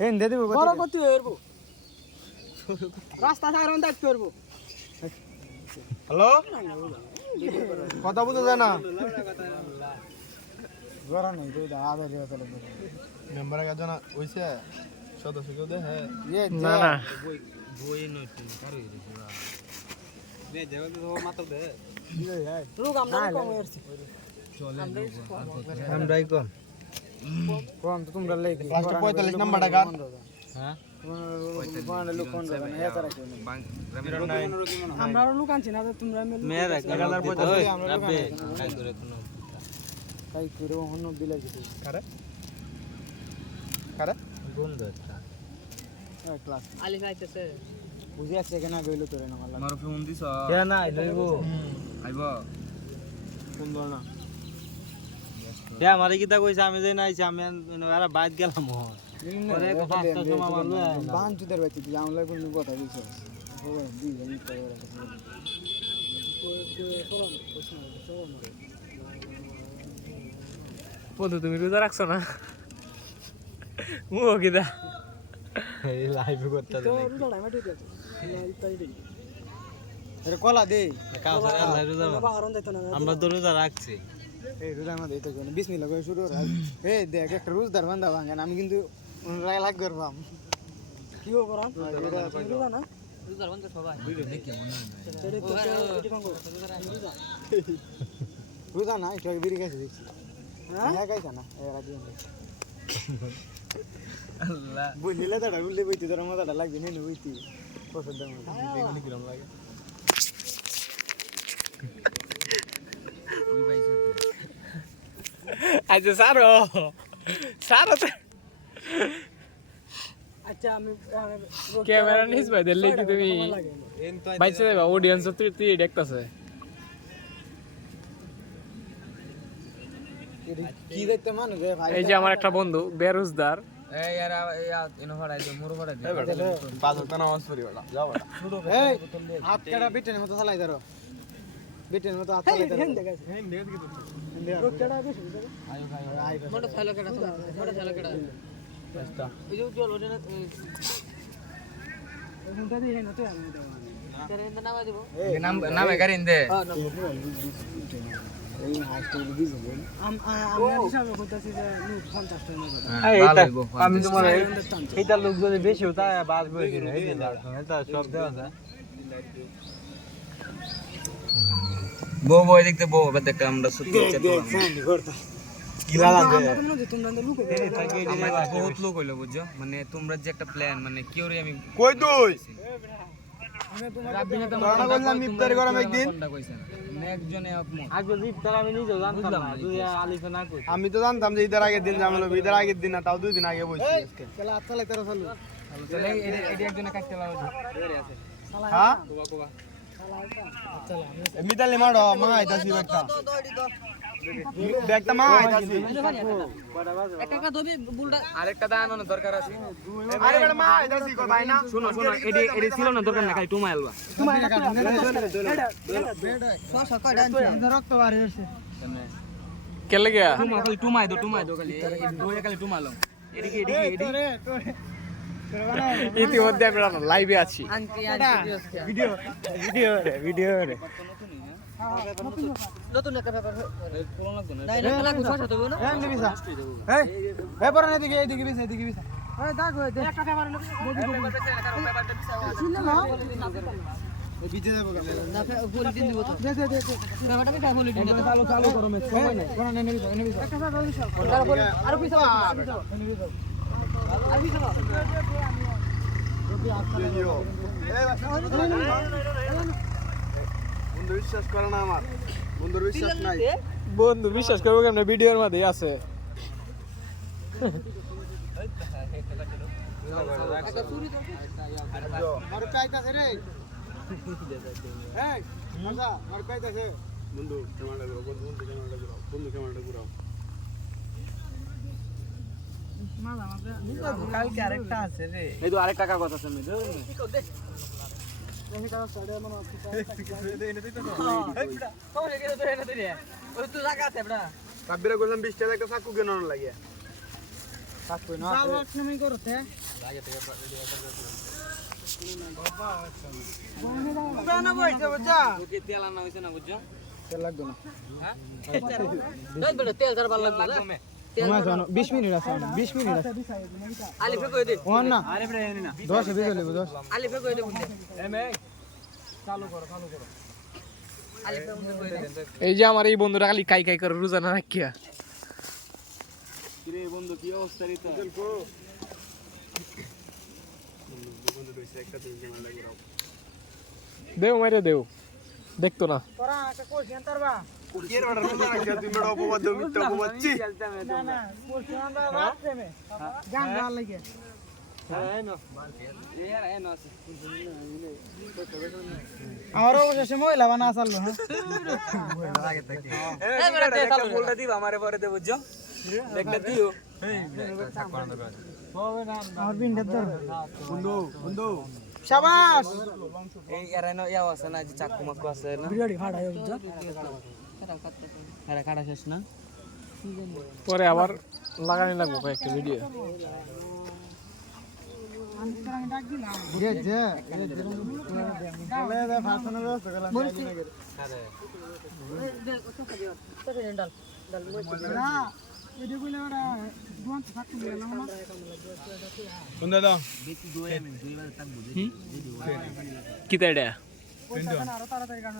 হেন দে দিব বড় কত হইবো রাস্তা সাইরন দাঁত করবো হ্যালো কথা বুঝো জানা গরা নাই তো আদা দেওয়া চলে মেম্বার কাজ না হইছে সদস্য কেউ দে হ্যাঁ না না বই নই কারো হইছে বে দেব তো মাত্র দে লোক আমরা কম হইছে চলে আমরাই কম কোন তো তোমরা লেগে 45 নাম্বারটা গান হ্যাঁ আমরা লোক আনছি না তোমরা মেয়ের 1045 আমরা লোক কাই করে কোনো কাই করে হন্য দিলা কিছু কারে কারে বন্ধ একটা ক্লাস আলিফ আইতেছে বুঝি আছে কেন গইলো তোরে না মালা মারো ফোন দিছ কে না আইবো আইবো কোন দল না এ আমারে কিটা কইছে আমি যে নাইছি আমি এরা বাইত গেলাম পরে পাঁচটা সময় মারলো বান চুদের বাইতে কি আমলা কোন কথা কইছে ও দি জানি করে বন্ধু তুমি রোজা রাখছো না মুও কিদা এই লাইভ করতে তো রুজা নাই মাটি দিতে ইত্যাদি দেই এর কলা দে কাউসার আল্লাহ রোজা বাহারন দিত না আমরা তো রোজা রাখছি এই রোজা মধ্যে তো কোন বিসমিল্লাহ করে শুরু এই দেখ একটা রোজদার বান্দা ভাঙেন আমি কিন্তু রায় লাগ করবাম কি হবে রাম রুজা না রুজার বন্ধ সবাই দেখি মনে হয় ছেড়ে তো এটি ভাঙো রুজা রোজা না একটু আগে বেরিয়ে গেছে দেখছি হ্যাঁ গাইছা না এ রাজি আল্লাহ বই নিলে দাঁড়া উল্লে বইতে তোর মাথাটা লাগবে নেই বইতে কত দাম বেগুনি কিরম লাগে তুই পাইছিস আচ্ছা সারো সারো আচ্ছা আমি ক্যামেরা নিস ভাই দিলে কি তুমি বাইছে যাবা অডিয়েন্স তো তুই দেখতাছে কি দেখতে মানুষ ভাই এই যে আমার একটা বন্ধু বেরোজগার এই यार ইনো হড়াই দে মুরো হড়াই দে বাজার তো নামাজ পড়ি বড় যাও বড় এই হাত কাটা বিটের মতো চালাই ধরো বিটের মতো হাত চালাই ধরো হেন দেখাইছে হেন দেখ কি রোক কেডা বেশি বুঝা আয়ো ভাই আই মোটা থালা কেডা মোটা থালা কেডা রাস্তা এই যে জল ওটা না এখন দাদি হেন তো আমি দেব করে এন্ড নামা দিব নাম নামে গাড়িন দে এই হাইস্টেল দিছ আমি হিসাবে বলতাছি যে 50 টাকা আমি তোমার এইটা লোক যদি বেশি হতা বাস বই কিনে এই দিন এটা সব দেওয়া যায় বউ বই দেখতে বউ দেখতে আমরা সত্যি গিলা লাগে তোমরা লোক আমরা বহুত লোক হইলো বুঝছো মানে তোমরা যে একটা প্ল্যান মানে কিওরি আমি কই তুই রাব্বিনা তো ধারণা করলাম ইফতারি করাম একদিন কোনটা কইছেন একজনে আগে ইফতার আমি নিজে জানতাম না তুই আলিফে না কই আমি তো জানতাম যে ঈদের আগের দিন জামালো ঈদের আগের দিন না তাও 2 দিন আগে বলছি আজকে তাহলে আচ্ছা লাগতে চালু তাহলে এডি একজনে কাটতে লাও হ্যাঁ কোবা কোবা মিতালি মাড়ো মা আইতাছি একটা ব্যাগটা মা আইতাছি একটা দবি বুলটা আরেকটা দান না দরকার আছে আরে বেটা মা আইতাছি কো ভাই না শুনো শুনো এডি ছিল না দরকার না খালি টুমা আলবা রক্ত বাড়ি হচ্ছে কেলে গিয়া টুমা খালি টুমাই দো খালি দোয়ে খালি টুমা লও এডি ইতিমধ্যে আমরা লাইভে আছি ভিডিও রে নতুন একটা ব্যাপার পুরো লাগবে না নাই না লাগু ছটা দেব না এই নিবিসা এই পরে এদিকে বিসা এই দাগ হই দে একটা ব্যাপার ছিল না এই বিজে যাবো না বলি দিন দিব তো দে ব্যাপারটা কি বলি দিন চালু করো মে সময় নাই কোন নিবিসা একটা ব্যাপার বলি সব আর পিছে আর পিছে বন্ধু বিশ্বাস করে না আমার বন্ধুর বিশ্বাস নাই বন্ধু বিশ্বাস করবো কেমন ভিডিওর মধ্যে আছে মার কাইতাছে রে এই মজা মার কাইতাছে বন্ধু ক্যামেরাটা ঘুরাও বন্ধু ক্যামেরাটা ঘুরাও কালকে আরেকটা আছে রে এই তো আরেকটা কাগজ আছে আমি কাব্বিরা করলাম 20 টাকা একটা চাকু কেন লাগে চাল ওয়াট নামি করতে না বইছে বুঝা ওকে তেল আনা হইছে না বুঝছো তেল লাগবে না হ্যাঁ দই বড় তেল ধর ভালো লাগবে লাগবে তোমার জানো 20 মিনিট আছে 20 মিনিট আছে আলিফে কই দে ওন না আরে বড় এনি না 10 বেজে লেবো 10 আলিফে কই দে বুঝে আলিফে বুঝে কই দে এই যে আমার এই বন্ধুরা খালি কাই কাই করে রোজানা রাখিয়া কিরে বন্ধু কি অবস্থা রে তো দেও মাইরে দেও দেখতো না তোরা একটা কোশ্চেন তারবা এর অর্ডার না রাখা তুমি বড় অপবাদ দাও মিথ্যা অপবাদছি না না কোশ্চেন আমরা রাত প্রেমে গান গান লাগে আমার অবশেষে মহিলা বানা চাললো ফুলটা দিবা আমারে পরে দে বুঝছো দেখলে দিও আমার বিনটা ধর বন্ধু বন্ধু শাবাশ এই এরানো ইয়াও আছে না যে চাকু মাকু আছে না বিড়ি ফাড়া হয়ে বুঝছো আরে কাটা শেষ না পরে আবার লাগানি লাগবো কয়েকটা ভিডিও আমি ডাক দিলাম যে যে বলে দে ফাশনের ব্যবস্থা করলাম না এদিকে কইলে ওরা দুয়ান থাকতে গেলাম না কোন দাদা কি তাইডা ওই আরো তাড়াতাড়ি গান